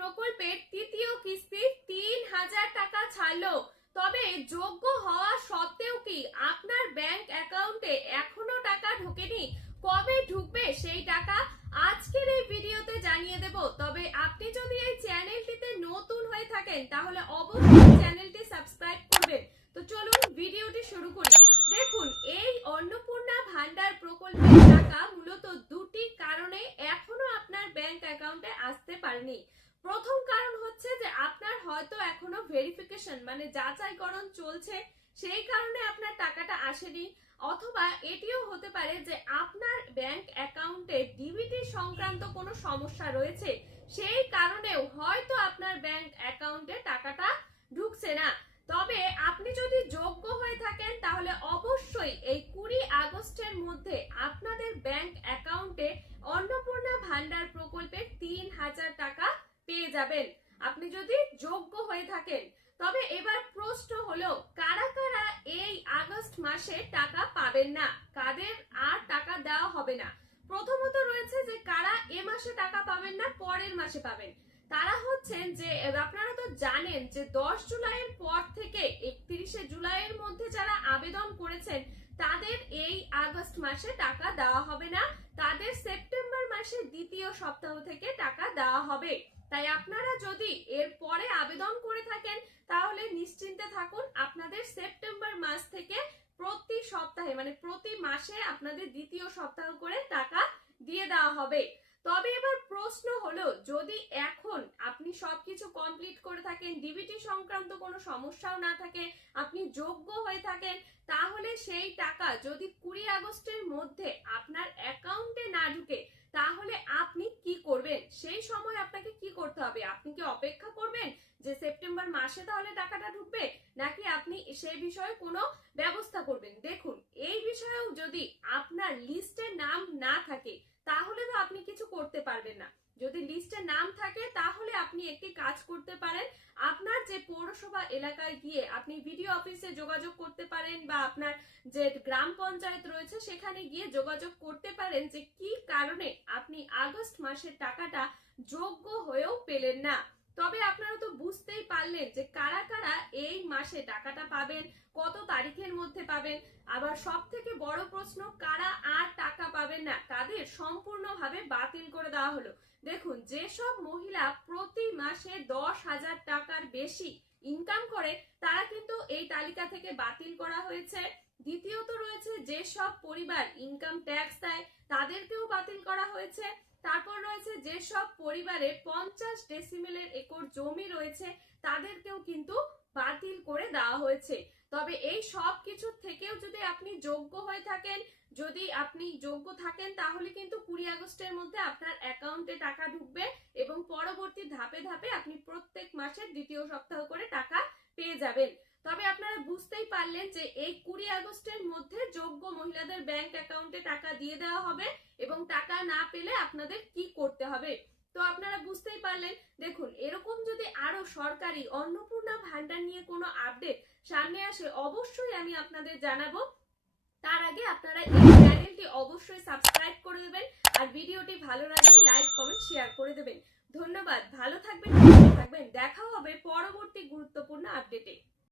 প্রকল্পের তৃতীয় কিস্তি ৩,০০০ টাকা ছাড়লো। তবে যোগ্য হওয়া সত্ত্বেও কি আপনার ব্যাংক অ্যাকাউন্টে এখনো টাকা ঢোকেনি? কবে ঢুকবে সেই টাকা আজকের এই ভিডিওতে জানিয়ে দেব। তবে আপনি যদি এই চ্যানেলটিতে নতুন হয়ে থাকেন তাহলে অবশ্যই চ্যানেলটি সাবস্ক্রাইব করবেন। তো চলুন ভিডিওটি শুরু করি। দেখুন, এই অন্নপূর্ণা ভান্ডার প্রকল্পের টাকা মূলত দুটি কারণে এখনো আপনার ব্যাংক অ্যাকাউন্টে আসতে পারেনি। প্রথম কারণ হচ্ছে যে আপনার হয়তো এখনো ভেরিফিকেশন মানে যাচাইকরণ চলছে, সেই কারণে আপনার টাকাটা আসেনি। অথবা এটিও হতে পারে যে আপনার ব্যাংক অ্যাকাউন্টে ডিবিটি সংক্রান্ত কোনো সমস্যা রয়েছে, সেই কারণেও হয়তো আপনার ব্যাংক অ্যাকাউন্টে টাকাটা ঢুকছে না। তবে আপনি যদি যোগ্য হয়ে থাকেন তাহলে অবশ্যই এই 20 আগস্টের মধ্যে আপনাদের ব্যাংক অ্যাকাউন্টে অন্নপূর্ণা ভান্ডার প্রকল্পের ৩,০০০ টাকা পেয়ে যাবেন আপনি যদি যোগ্য হয়ে থাকেন। তবে এবার প্রশ্ন হলো, কারা কারা এই আগস্ট মাসে টাকা পাবেন না, কাদের আর টাকা দেওয়া হবে না? প্রথমত রয়েছে যে কারা এ মাসে টাকা পাবেন না, পরের মাসে পাবেন। তারা হচ্ছেন যে আপনারা তো জানেন যে 10 জুলাইয়ের পর থেকে 31শে জুলাইয়ের মধ্যে যারা আবেদন করেছেন তাদের এই আগস্ট মাসে টাকা দেওয়া হবে না, তাদের সেপ্টেম্বর মাসের দ্বিতীয় সপ্তাহ থেকে টাকা দেওয়া হবে। তাই আপনারা যদি এর পরে আবেদন করে থাকেন তাহলে নিশ্চিন্তে থাকুন, আপনাদের সেপ্টেম্বর মাস থেকে প্রতি সপ্তাহে মানে প্রতি মাসে আপনাদের দ্বিতীয় সপ্তাহ করে টাকা দিয়ে দেওয়া হবে। তবে এবার প্রশ্ন হলো, যদি এখন আপনি সবকিছু কমপ্লিট করে থাকেন, ডিবিটি সংক্রান্ত কোনো সমস্যাও না থাকে, আপনি যোগ্য হয়ে থাকেন, তাহলে সেই টাকা যদি 20 আগস্টের মধ্যে আপনার অ্যাকাউন্টে না ঢুকে তাহলে আপনি কি করবেন? সেই সময় আপনাকে কি করতে হবে? আপনি কি অপেক্ষা করবেন যে সেপ্টেম্বর মাসে তাহলে টাকাটা ঢুকবে, নাকি আপনি সেই বিষয়ে কোনো ব্যবস্থা করবেন? দেখুন, এই বিষয়েও যদি আপনার লিস্টে নাম না থাকে তাহলে তো আপনি কিছু করতে পারবেন না। যদি লিস্টে নাম থাকে তাহলে আপনি একটি কাজ করতে পারেন, আপনার যে পৌরসভা এলাকায় গিয়ে আপনি ভিডিও অফিসে যোগাযোগ করতে পারেন বা আপনার যে গ্রাম পঞ্চায়েত রয়েছে সেখানে গিয়ে যোগাযোগ করতে পারেন যে কি কারণে আপনি আগস্ট মাসের টাকাটা যোগ্য হয়েও পেলেন না। তবে আপনারা তো বুঝতেই পারলেন যে কারা কারা এই মাসে টাকাটা পাবেন, কত তারিখের মধ্যে পাবেন। আবার সব থেকে বড় প্রশ্ন, কারা আর টাকা পাবেন না, তাদের সম্পূর্ণভাবে বাতিল করে দেওয়া হলো। দেখুন, যেসব মহিলা প্রতি মাসে 10,০০০ টাকার বেশি ইনকাম করে তারা কিন্তু এই তালিকা থেকে বাতিল করা হয়েছে। দ্বিতীয়ত রয়েছে যেসব পরিবার ইনকাম ট্যাক্স দেয় তাদেরকেও বাতিল করা হয়েছে। তারপর রয়েছে যেসব পরিবারে 50 ডেসিমেলের একর জমি রয়েছে তাদেরকেও কিন্তু বাতিল করে দেওয়া হয়েছে। তবে এই সব কিছুর থেকেও যদি আপনি যোগ্য হয়ে থাকেন, যদি আপনি যোগ্য থাকেন তাহলে কিন্তু 20 আগস্টের মধ্যে আপনার অ্যাকাউন্টে টাকা ঢুকবে এবং পরবর্তী ধাপে ধাপে আপনি প্রত্যেক মাসের দ্বিতীয় সপ্তাহ করে টাকা পেয়ে যাবেন। তবে আপনারা বুঝতেই পারলেন যে এই 20 আগস্টের মধ্যে যোগ্য মহিলাদের ব্যাংক অ্যাকাউন্টে টাকা দিয়ে দেওয়া হবে এবং টাকা না পেলে আপনাদের কি করতে হবে। তো আপনারা বুঝতেই পারলেন। দেখুন, এরকম যদি আরো সরকারি অন্নপূর্ণা ভান্ডার নিয়ে কোনো আপডেট সামনে আসে অবশ্যই আমি আপনাদের জানাবো। তার আগে আপনারা এই চ্যানেলটি অবশ্যই সাবস্ক্রাইব করে দেবেন আর ভিডিওটি ভালো লাগলে লাইক কমেন্ট শেয়ার করে দেবেন। ধন্যবাদ, ভালো থাকবেন, সুস্থ থাকবেন, দেখা হবে পরবর্তী গুরুত্বপূর্ণ আপডেটে।